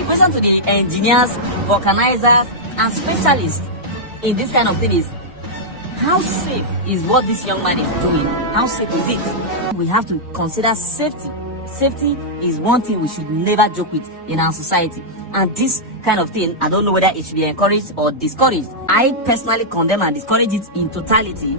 the question to the engineers, vulcanizers, and specialists in this kind of thing is, how safe is what this young man is doing? How safe is it? We have to consider safety. Safety is one thing we should never joke with in our society. And this kind of thing, I don't know whether it should be encouraged or discouraged. I personally condemn and discourage it in totality.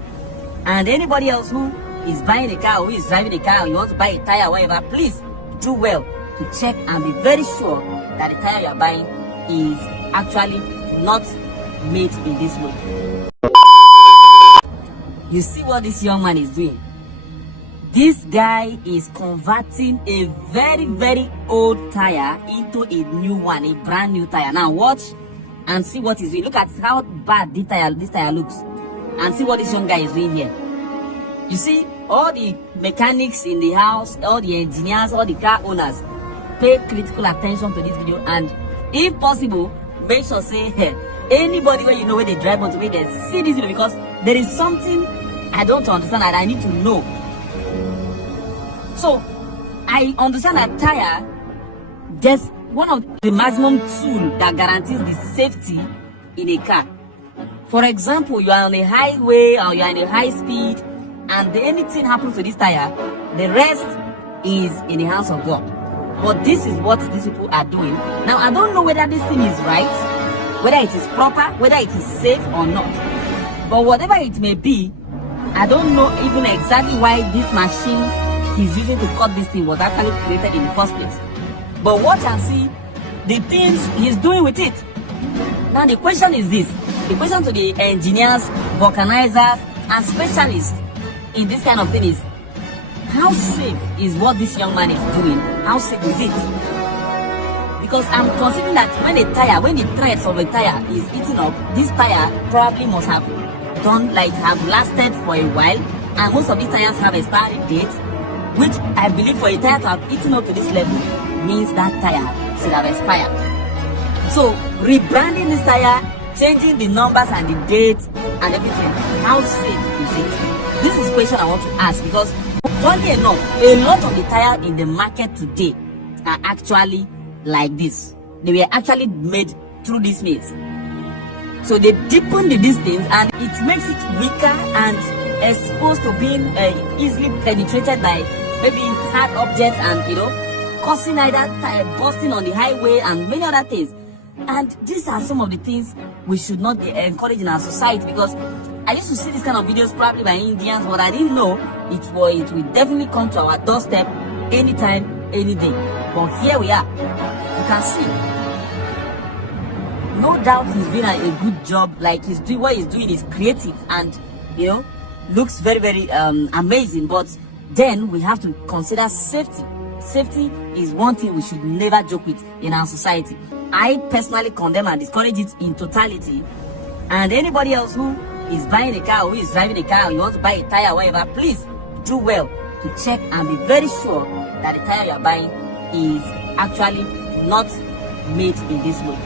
And anybody else who is buying a car, who is driving a car, or you want to buy a tire, whatever, please do well to check and be very sure that the tire you are buying is actually not made in this way. You see what this young man is doing? This guy is converting a very, very old tire into a new one, a brand new tire. Now watch and see what he's doing. Look at how bad this tire looks. And see what this young guy is doing here. You see, all the mechanics in the house, all the engineers, all the car owners, pay critical attention to this video. And if possible, make sure say, hey, anybody where you know where they drive on to they see this video, because there is something I don't understand and I need to know. So, I understand that tire, there's one of the maximum tool that guarantees the safety in a car. For example, you are on a highway or you are in a high speed and anything happens to this tire, the rest is in the hands of God. But this is what these people are doing. Now, I don't know whether this thing is right, whether it is proper, whether it is safe or not. But whatever it may be, I don't know even exactly why this machine he's using to cut this thing was actually created in the first place. But watch and see the things he's doing with it. Now the question is this. The question to the engineers, vulcanizers, and specialists in this kind of thing is, how safe is what this young man is doing? How safe is it? Because I'm considering that when the threads of a tire is eaten up, this tire probably must have have lasted for a while, and most of these tires have expiry dates, which I believe for a tire to have eaten up to this level means that tire should have expired. So rebranding this tire, changing the numbers and the dates and everything, how safe is it? This is a question I want to ask, because funny enough, a lot of the tires in the market today are actually like this. They were actually made through this means. So they deepen the distance and it makes it weaker and exposed to being easily penetrated by maybe hard objects and causing either tire busting on the highway and many other things. And these are some of the things we should not be encouraging in our society, because I used to see this kind of videos probably by Indians, but I didn't know it will definitely come to our doorstep anytime, any day. But here we are. You can see. No doubt he's doing a good job. Like what he's doing is creative and looks very, very amazing. But then we have to consider safety. Safety is one thing we should never joke with in our society. I personally condemn and discourage it in totality. And anybody else who is buying a car, who is driving a car, or you want to buy a tire, whatever, please do well to check and be very sure that the tire you are buying is actually not made in this way.